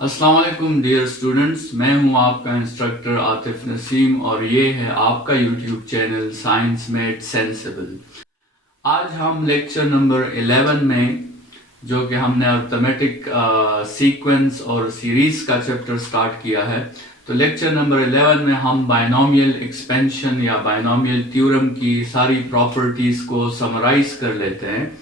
अस्सलाम वालेकुम dear students, मैं हूं आपका इंस्ट्रक्टर आतिफ नसीम और ये है आपका YouTube channel science made sensible. आज हम लेक्चर नंबर 11 में, जो कि हमने अर्थमेटिक सीक्वेंस और सीरीज का चैप्टर स्टार्ट किया है, तो लेक्चर नंबर 11 में हम बायनोमियल एक्सपेंशन या बायनोमियल थ्योरम की सारी प्रॉपर्टीज को समराइज कर लेते हैं।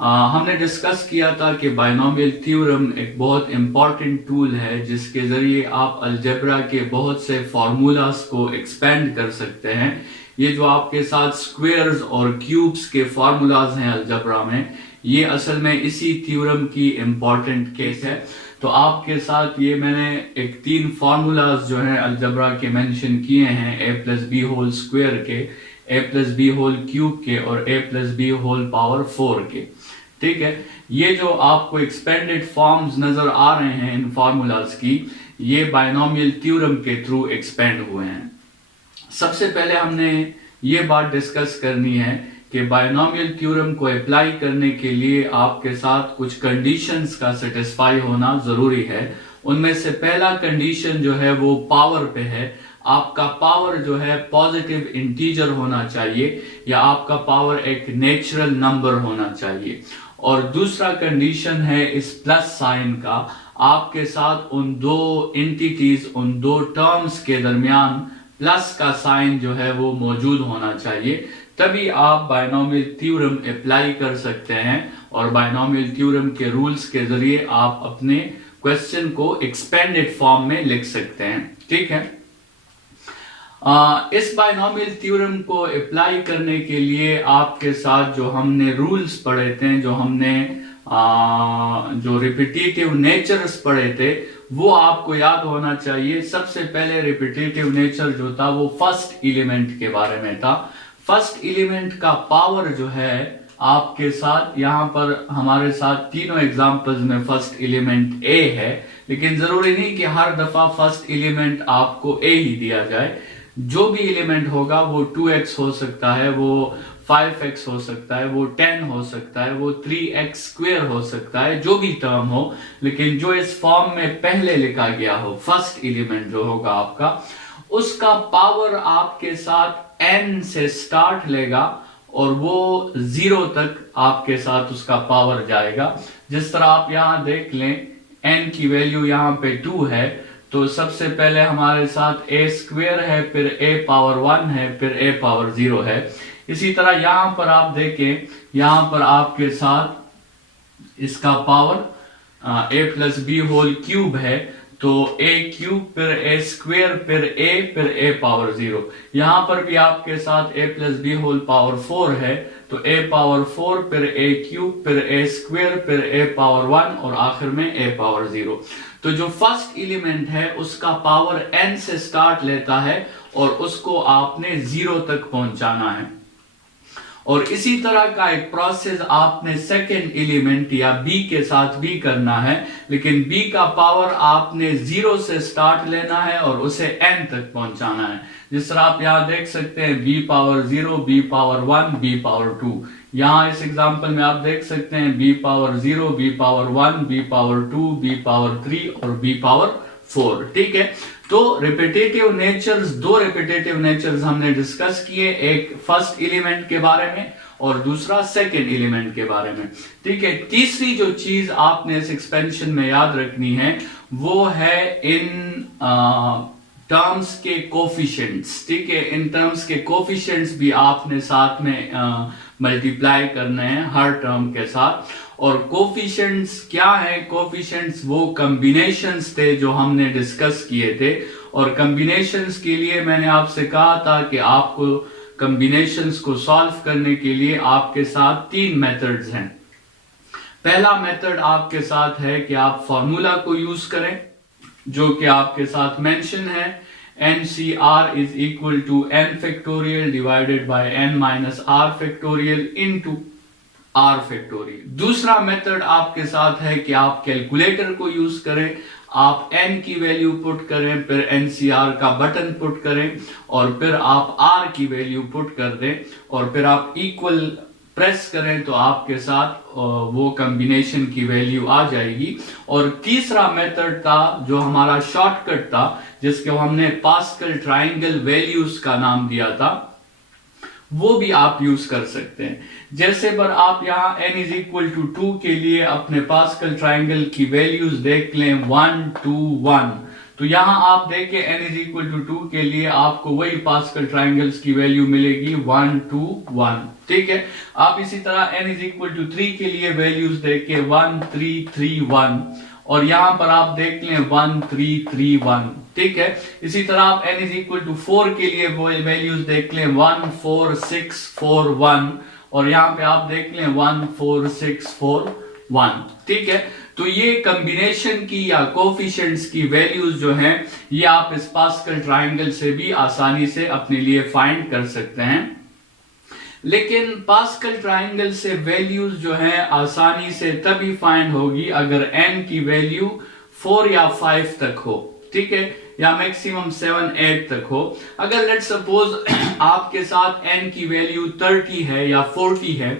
हमने डिस्कस किया था कि बायनोमियल थ्योरम एक बहुत इंपॉर्टेंट टूल है जिसके जरिए आप अलजेब्रा के बहुत से फार्मूलाज को एक्सपेंड कर सकते हैं। ये जो आपके साथ स्क्वायर्स और क्यूब्स के फार्मूलाज हैं अलजेब्रा में, ये असल में इसी थ्योरम की इंपॉर्टेंट केस है। तो आपके साथ ये मैंने एक 3 फार्मूलाज जो हैं अलजेब्रा के मेंशन किए हैं, a plus B whole square के, a plus B whole cube के और a plus B whole power 4 के। ठीक है, ये जो आपको एक्सपेंडेड फॉर्म्स नजर आ रहे हैं इन फार्मूलाज की, ये बायनोमियल थ्योरम के थ्रू एक्सपेंड हुए हैं। सबसे पहले हमने ये बात डिस्कस करनी है कि बायनोमियल थ्योरम को अप्लाई करने के लिए आपके साथ कुछ कंडीशंस का सेटिस्फाई होना जरूरी है। उनमें से पहला कंडीशन जो है वो पावर पे है। आपका पावर जो है पॉजिटिव इंटीजर होना चाहिए या आपका पावर एक नेचुरल नंबर होना चाहिए। और दूसरा कंडीशन है इस प्लस साइन का, आपके साथ उन दो एंटिटीज, उन दो टर्म्स के दरमियान प्लस का साइन जो है वो मौजूद होना चाहिए, तभी आप बायनोमियल थ्योरम अप्लाई कर सकते हैं और बायनोमियल थ्योरम के रूल्स के जरिए आप अपने क्वेश्चन को एक्सपेंडेड फॉर्म में लिख सकते हैं। ठीक है, इस बायनोमियल थ्योरम को अप्लाई करने के लिए आपके साथ जो हमने रूल्स पढ़े थे, जो हमने जो रिपीटेटिव नेचर्स पढ़े थे, वो आपको याद होना चाहिए। सबसे पहले रिपीटेटिव नेचर जो था वो फर्स्ट एलिमेंट के बारे में था। फर्स्ट एलिमेंट का पावर जो है आपके साथ, यहाँ पर हमारे साथ तीनों एग्जांपल्स में फर्स्ट एलिमेंट ए है, लेकिन जरूरी नहीं कि हर दफा फर्स्ट एलिमेंट आपको ए ही दिया जाए। जो भी एलिमेंट होगा वो 2x हो सकता है, वो 5x हो सकता है, वो 10 हो सकता है, वो 3x स्क्वायर हो सकता है, जो भी टर्म हो, लेकिन जो इस फॉर्म में पहले लिखा गया हो, फर्स्ट एलिमेंट जो होगा आपका, उसका पावर आपके साथ n से स्टार्ट लेगा और वो 0 तक आपके साथ उसका पावर जाएगा। जिस तरह आप यहां देख लें, n की वैल्यू यहां पे 2 है, तो सबसे पहले हमारे साथ a स्क्वायर है, फिर a पावर 1 है, फिर a पावर 0 है। इसी तरह यहां पर आप देखें, यहां पर आपके साथ इसका power a plus B whole cube है, तो a क्यूब फिर a स्क्वायर फिर a पावर 0। यहां पर भी आपके साथ a plus B whole power 4 है, तो a पावर 4 फिर a क्यूब फिर a स्क्वायर फिर a पावर 1 और आखिर में a पावर 0। तो जो फर्स्ट एलिमेंट है उसका पावर n से स्टार्ट लेता है और उसको आपने 0 तक पहुंचाना है। और इसी तरह का एक प्रोसेस आपने सेकेंड एलिमेंट या b के साथ भी करना है, लेकिन b का पावर आपने 0 से स्टार्ट लेना है और उसे n तक पहुंचाना है। जिस तरह आप यहां देख सकते हैं, b power 0, b power 1, b power 2। यहां इस एग्जांपल में आप देख सकते हैं b power 0, b power 1, b power 2, b power 3 और b पावर 4। ठीक है, तो रिपीटेटिव नेचर्स, 2 रिपीटेटिव नेचर्स हमने डिस्कस किए, एक फर्स्ट एलिमेंट के बारे में और दूसरा सेकेंड एलिमेंट के बारे में। ठीक है, तीसरी जो चीज आपने इस एक्सपेंशन में याद रखनी है वो है इन टर्म्स के कोफिशिएंट्स। ठीक है, इन टर्म्स के कोफिशिएंट्स भी आपने साथ में मल्टीप्लाई करने हैं हर टर्म के साथ। और कोफिशिएंट्स क्या है? कोफिशिएंट्स वो कॉम्बिनेशंस थे जो हमने डिस्कस किए थे, और कॉम्बिनेशंस के लिए मैंने आपसे कहा था कि आपको कॉम्बिनेशंस को सॉल्व करने के लिए आपके साथ 3 मेथड्स हैं। पहला मेथड आपके साथ है कि आप फॉर्मूला को यूज करें, जो कि आपके साथ मेंशन है, NCR is equal to n factorial divided by n minus r factorial into r factorial. दूसरा मेथड आपके साथ है कि आप कैलकुलेटर को यूज करें, आप n की वैल्यू पुट करें, फिर NCR का बटन पुट करें और फिर आप r की वैल्यू पुट कर दें और फिर आप इक्वल प्रेस करें तो आपके साथ वो कॉम्बिनेशन की वैल्यू आ जाएगी। और तीसरा मेथड था जो हमारा शॉर्टकट था, जिसको हमने पास्कल ट्राइंगल वैल्यूज का नाम दिया था, वो भी आप यूज कर सकते हैं। जैसे पर आप यहाँ n इज इक्वल टू 2 के लिए अपने पास्कल ट्राइंगल की वैल्यूज देख लें 1 2 1, तो यहाँ आप देखें n इज इक्वल टू 2 के लिए आपको वही पास्कल ट्राइंगल्स की वैल्यू मिलेगी 1 2 1, ठीक है। आप इसी तरह n इज इक्वल टू 3 के लिए वैल्यूज देखें 1 3 3 1, और यहां पर आप देख लें 1 3 3 1, ठीक है। इसी तरह आप n इज इक्वल टू 4 के लिए वो वैल्यूज देख लें 1 4 6 4 1, और यहाँ पे आप देख लें 1 4 6 4 1, ठीक है। तो ये कॉम्बिनेशन की या कोफिशिएंट्स की वैल्यूज जो हैं, ये आप इस पास्कल ट्राइंगल से भी आसानी से अपने लिए फाइंड कर सकते हैं। लेकिन पास्कल ट्राइंगल से वैल्यूज जो है आसानी से तभी फाइंड होगी अगर n की वैल्यू 4 या 5 तक हो, ठीक है, या मैक्सिमम 7 8 तक हो। अगर लेट्स सपोज आपके साथ n की वैल्यू 30 है या 40 है,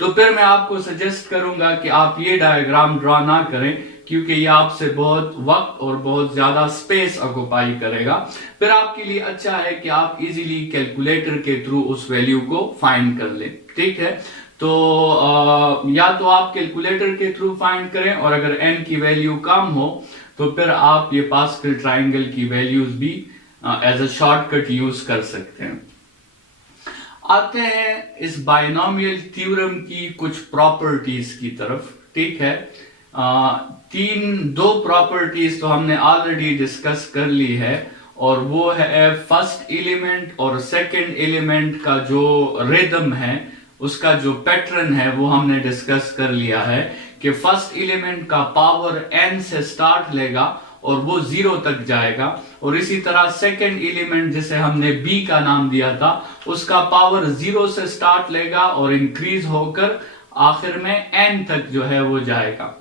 तो फिर मैं आपको सजेस्ट करूंगा कि आप ये डायग्राम ड्रॉ ना करें, क्योंकि ये आपसे बहुत वक्त और बहुत ज्यादा स्पेस ऑक्युपाई करेगा। फिर आपके लिए अच्छा है कि आप इजीली कैलकुलेटर के थ्रू उस वैल्यू को फाइंड कर लें, ठीक है। तो या तो आप कैलकुलेटर के थ्रू फाइंड करें, और अगर n की वैल्यू कम हो तो फिर आप ये पास्कल ट्राइंगल की वैल्यूज भी एज अ शॉर्टकट यूज कर सकते हैं। आते हैं इस बायनोमियल थ्योरम की कुछ प्रॉपर्टीज की तरफ, ठीक है। दो प्रॉपर्टीज तो हमने ऑलरेडी डिस्कस कर ली है, और वो है फर्स्ट एलिमेंट और सेकंड एलिमेंट का जो रिदम है, उसका जो पैटर्न है वो हमने डिस्कस कर लिया है कि फर्स्ट एलिमेंट का पावर n से स्टार्ट लेगा और वो 0 तक जाएगा, और इसी तरह सेकंड एलिमेंट जिसे हमने b का नाम दिया था, उसका पावर 0 से स्टार्ट लेगा और इंक्रीज होकर आखिर में n तक जो है वो जाएगा।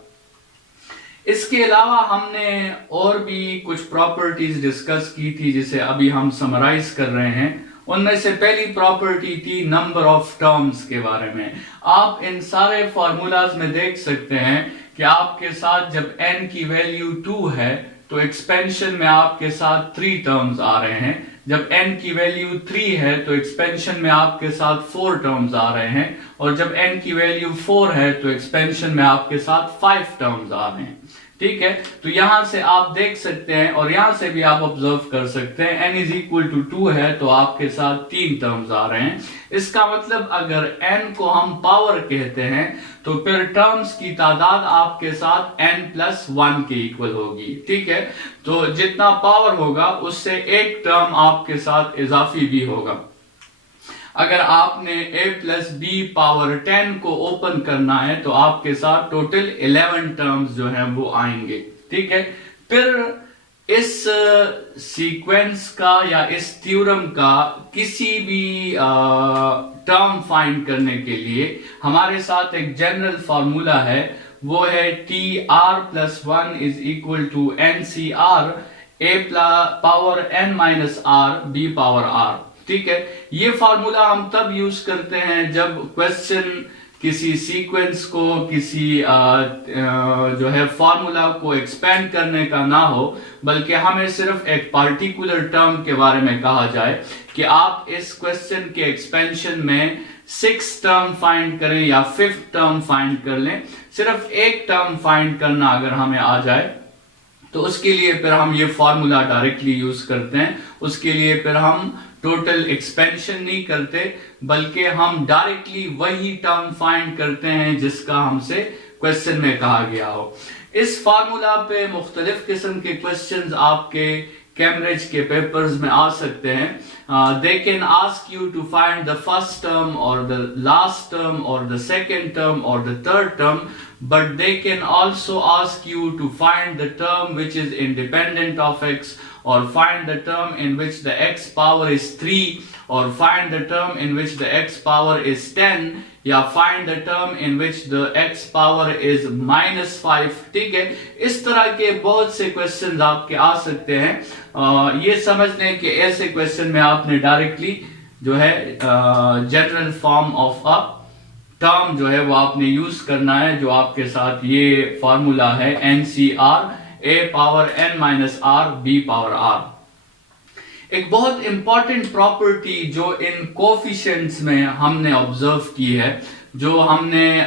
इसके अलावा हमने और भी कुछ प्रॉपर्टीज डिस्कस की थी जिसे अभी हम समराइज कर रहे हैं। उनमें से पहली प्रॉपर्टी थी नंबर ऑफ टर्म्स के बारे में। आप इन सारे फॉर्मूलाज में देख सकते हैं कि आपके साथ जब n की वैल्यू 2 है तो एक्सपेंशन में आपके साथ 3 टर्म्स आ रहे हैं, जब n की वैल्यू 3 है तो एक्सपेंशन में आपके साथ 4 टर्म्स आ रहे हैं, और जब n की वैल्यू 4 है तो एक्सपेंशन में आपके साथ 5 टर्म्स आ रहे हैं, ठीक है। तो यहां से आप देख सकते हैं, और यहां से भी आप ऑब्जर्व कर सकते हैं, n इज इक्वल टू 2 है तो आपके साथ 3 टर्म्स आ रहे हैं। इसका मतलब अगर n को हम पावर कहते हैं तो फिर टर्म्स की तादाद आपके साथ n प्लस 1 के इक्वल होगी, ठीक है। तो जितना पावर होगा उससे एक टर्म आपके साथ इजाफी भी होगा। अगर आपने a प्लस बी पावर 10 को ओपन करना है तो आपके साथ टोटल 11 टर्म्स जो हैं वो आएंगे, ठीक है। फिर इस सीक्वेंस का या इस थ्योरम का किसी भी टर्म फाइंड करने के लिए हमारे साथ एक जनरल फार्मूला है, वो है TR plus 1 is equal to NCR A power n minus R B power R, ठीक है। ये फार्मूला हम तब यूज करते हैं जब क्वेश्चन किसी सीक्वेंस को, किसी जो है फार्मूला को एक्सपेंड करने का ना हो, बल्कि हमें सिर्फ एक पार्टिकुलर टर्म के बारे में कहा जाए कि आप इस क्वेश्चन के एक्सपेंशन में 6 टर्म फाइंड करें या 5th टर्म फाइंड कर लें। सिर्फ एक टर्म फाइंड करना अगर हमें आ जाए तो उसके लिए फिर हम ये फॉर्मूला डायरेक्टली यूज करते हैं। उसके लिए फिर हम टोटल एक्सपेंशन नहीं करते, बल्कि हम डायरेक्टली वही टर्म फाइंड करते हैं जिसका हमसे क्वेश्चन में कहा गया हो। इस फार्मूला पे मुख्तलिफ किस्म के क्वेश्चंस आपके कैम्ब्रिज के पेपर्स में आ सकते हैं। They can ask you to find the first term और द लास्ट टर्म और द सेकेंड टर्म और the third term, but they can also ask you to find the term which is independent of x, or find the term in which the x power is 3, or find the term in which the x power is 10, या find the term in which the x power is -5, ठीक है। इस तरह के बहुत से questions आपके आ सकते हैं। ये समझ लें कि ऐसे क्वेश्चन में आपने डायरेक्टली जो है general form of a term जो है वो आपने यूज करना है, जो आपके साथ ये फॉर्मूला है NCR A power n minus R B power r। एक बहुत इंपॉर्टेंट प्रॉपर्टी जो इन कोफिशिएंट्स में हमने ऑब्जर्व की है, जो हमने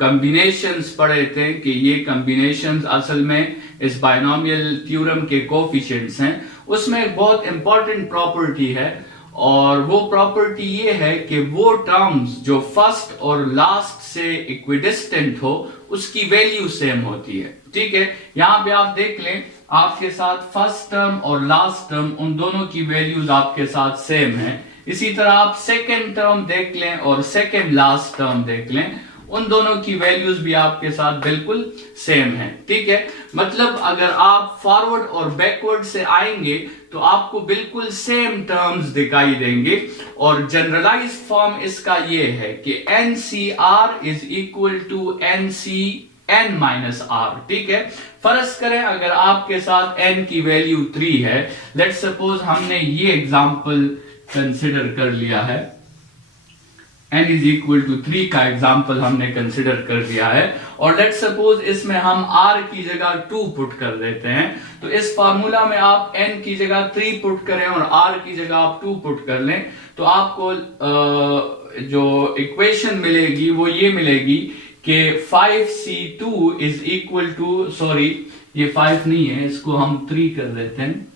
कॉम्बिनेशंस पढ़े थे कि ये कॉम्बिनेशंस असल में इस बायनोमियल थ्योरम के कोफिशिएंट्स हैं, उसमें एक बहुत इंपॉर्टेंट प्रॉपर्टी है, और वो प्रॉपर्टी ये है कि वो टर्म्स जो फर्स्ट और लास्ट से इक्विडिस्टेंट हो उसकी वैल्यू सेम होती है। ठीक है, यहां पे आप देख लें, आपके साथ फर्स्ट टर्म और लास्ट टर्म उन दोनों की वैल्यूज आपके साथ सेम है। इसी तरह आप सेकेंड टर्म देख लें और सेकेंड लास्ट टर्म देख लें, उन दोनों की वैल्यूज भी आपके साथ बिल्कुल सेम है। ठीक है, मतलब अगर आप फॉरवर्ड और बैकवर्ड से आएंगे तो आपको बिल्कुल सेम टर्म्स दिखाई देंगे, और जनरलाइज फॉर्म इसका ये है कि NCR is equal to NCN minus R. ठीक है, फर्ज करें अगर आपके साथ n की वैल्यू 3 है, लेट्स सपोज हमने ये एग्जांपल कंसिडर कर लिया है, n इज इक्वल टू 3 का एग्जाम्पल हमने कंसिडर कर दिया है, और लेट्स सपोज इसमें हम r की जगह 2 पुट कर देते हैं। तो इस फार्मूला में आप n की जगह 3 पुट करें और r की जगह आप 2 पुट कर लें, तो आपको जो इक्वेशन मिलेगी वो ये मिलेगी कि 5c2 is equal to, sorry ये 5 नहीं है, इसको हम 3 कर देते हैं,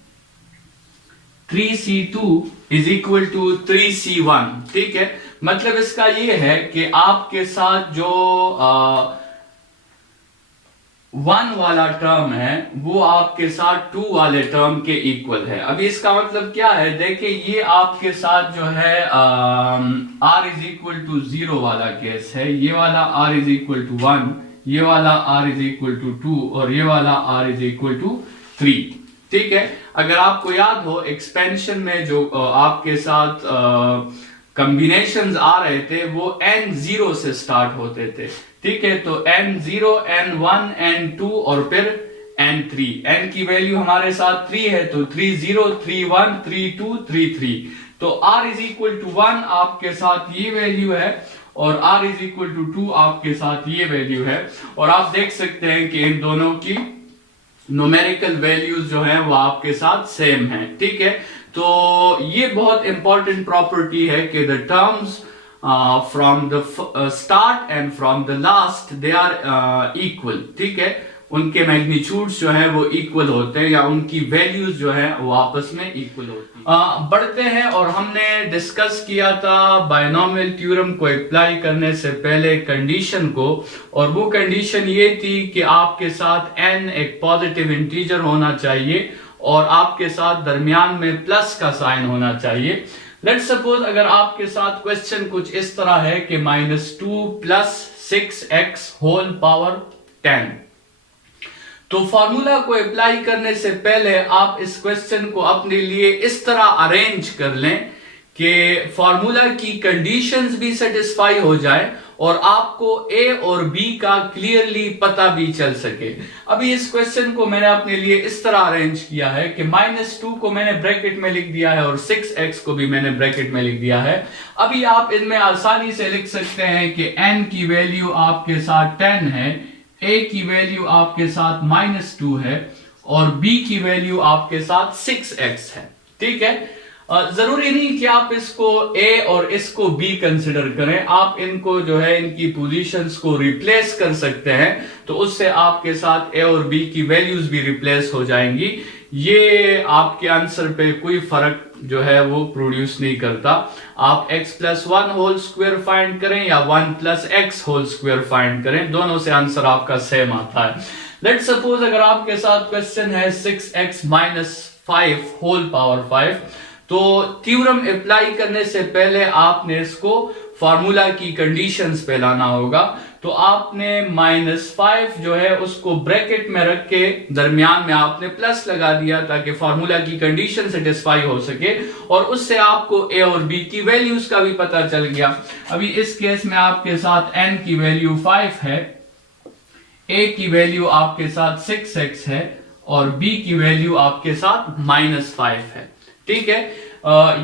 3c2 is equal to 3c1। ठीक है, मतलब इसका ये है कि आपके साथ जो 1 वाला टर्म है वो आपके साथ 2 वाले टर्म के इक्वल है। अभी इसका मतलब क्या है, देखिए ये आपके साथ जो है r इज इक्वल टू 0 वाला केस है, ये वाला r इज इक्वल टू 1, ये वाला r इज इक्वल टू 2 और ये वाला r इज इक्वल टू 3। ठीक है, अगर आपको याद हो एक्सपेंशन में जो आपके साथ कॉम्बिनेशंस आ रहे थे वो n0 से स्टार्ट होते थे। ठीक है, तो n0, n1, n2 और फिर n3। n की वैल्यू हमारे साथ 3 है, तो 30, 31, 32, 33। तो r इज इक्वल टू 1 आपके साथ ये वैल्यू है, और r इज इक्वल टू 2 आपके साथ ये वैल्यू है, और आप देख सकते हैं कि इन दोनों की न्यूमेरिकल वैल्यूज जो है वो आपके साथ सेम है। ठीक है, तो ये बहुत इंपॉर्टेंट प्रॉपर्टी है कि the terms from the start and from the last they are equal. ठीक है, उनके मैग्नीट्यूड्स जो है वो इक्वल होते हैं, या उनकी वैल्यूज जो है वो आपस में इक्वल होती है। बढ़ते हैं, और हमने डिस्कस किया था बायनोमियल थ्योरम को अप्लाई करने से पहले कंडीशन को, और वो कंडीशन ये थी कि आपके साथ n एक पॉजिटिव इंटीजर होना चाहिए और आपके साथ दरमियान में प्लस का साइन होना चाहिए। लेट्स सपोज अगर आपके साथ क्वेश्चन कुछ इस तरह है कि -2 + 6x होल पावर 10, तो फॉर्मूला को अप्लाई करने से पहले आप इस क्वेश्चन को अपने लिए इस तरह अरेंज कर लें कि फॉर्मूला की कंडीशंस भी सेटिस्फाई हो जाए और आपको ए और बी का क्लियरली पता भी चल सके। अभी इस क्वेश्चन को मैंने अपने लिए इस तरह अरेंज किया है कि -2 को मैंने ब्रैकेट में लिख दिया है और 6x को भी मैंने ब्रैकेट में लिख दिया है। अभी आप इनमें आसानी से लिख सकते हैं कि n की वैल्यू आपके साथ 10 है, a की वैल्यू आपके साथ -2 है और b की वैल्यू आपके साथ 6x है। ठीक है, जरूरी नहीं कि आप इसको a और इसको b कंसिडर करें, आप इनको जो है इनकी पोजीशंस को रिप्लेस कर सकते हैं, तो उससे आपके साथ a और b की वैल्यूज भी रिप्लेस हो जाएंगी। ये आपके आंसर पे कोई फर्क जो है वो प्रोड्यूस नहीं करता। आप x + 1 होल स्क्वायर फाइंड करें या 1 + x होल स्क्वायर फाइंड करें, दोनों से आंसर आपका सेम आता है। लेट्स सपोज अगर आपके साथ क्वेश्चन है 6x - 5 होल पावर 5, तो थ्योरम अप्लाई करने से पहले आपने इसको फार्मूला की कंडीशंस पे लाना होगा। तो आपने -5 जो है उसको ब्रैकेट में रख के दरमियान में आपने प्लस लगा दिया ताकि फार्मूला की कंडीशन सेटिस्फाई हो सके, और उससे आपको a और b की वैल्यूज का भी पता चल गया। अभी इस केस में आपके साथ n की वैल्यू 5 है, a की वैल्यू आपके साथ 6x है और b की वैल्यू आपके साथ -5 है। ठीक है,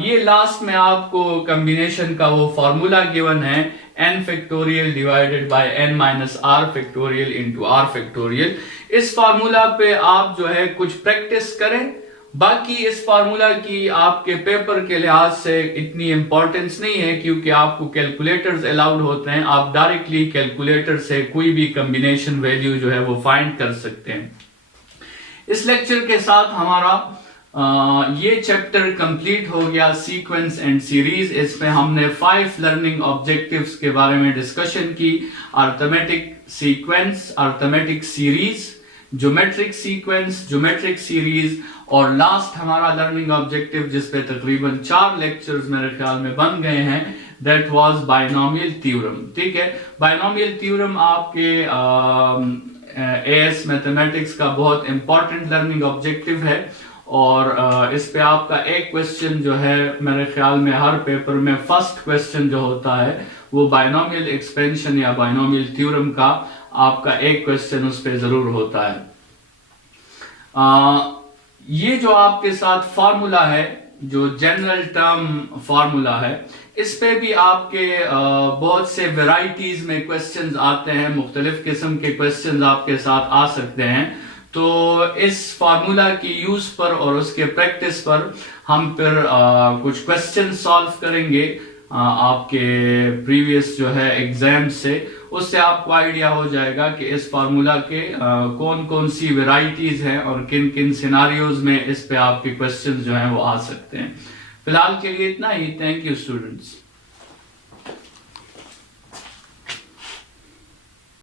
ये लास्ट में आपको कॉम्बिनेशन का वो फॉर्मूला गिवन है n factorial divided by n minus r factorial into r factorial. इस फार्मूला पे आप जो है कुछ प्रैक्टिस करें। बाकी इस फार्मूला की आपके पेपर के लिहाज से इतनी इंपॉर्टेंस नहीं है, क्योंकि आपको कैलकुलेटर्स अलाउड होते हैं। आप डायरेक्टली कैलकुलेटर से कोई भी कॉम्बिनेशन वैल्यू जो है वो फाइंड कर सकते हैं। इस लेक्चर के साथ हमारा ये चैप्टर कंप्लीट हो गया, सीक्वेंस एंड सीरीज। इसमें हमने 5 लर्निंग ऑब्जेक्टिव्स के बारे में डिस्कशन की। Arithmetic sequence, arithmetic series, geometric sequence, geometric series, और लास्ट हमारा लर्निंग ऑब्जेक्टिव जिसपे तकरीबन 4 लेक्चर्स मेरे ख्याल में बन गए हैं, दैट वाज बायनोमियल थ्योरम। ठीक है, बायनोमियल थ्योरम आपके एएस मैथमेटिक्स का बहुत इंपॉर्टेंट लर्निंग ऑब्जेक्टिव है, और इस पे आपका एक क्वेश्चन जो है मेरे ख्याल में हर पेपर में फर्स्ट क्वेश्चन जो होता है वो बायनोमियल एक्सपेंशन या बायनोमियल थ्योरम का आपका एक क्वेश्चन उस पे जरूर होता है। ये जो आपके साथ फार्मूला है, जो जनरल टर्म फार्मूला है, इस पे भी आपके बहुत से वैरायटीज में क्वेश्चंस आते हैं, मुख्तलिफ किस्म के क्वेश्चंस आपके साथ आ सकते हैं। तो इस फार्मूला की यूज पर और उसके प्रैक्टिस पर हम फिर कुछ क्वेश्चन सॉल्व करेंगे आपके प्रीवियस जो है एग्जाम से। उससे आपको आइडिया हो जाएगा कि इस फार्मूला के कौन कौन सी वेराइटीज हैं और किन किन सिनारियोज में इस पे आपके क्वेश्चंस जो हैं वो आ सकते हैं। फिलहाल के लिए इतना ही। Thank you students.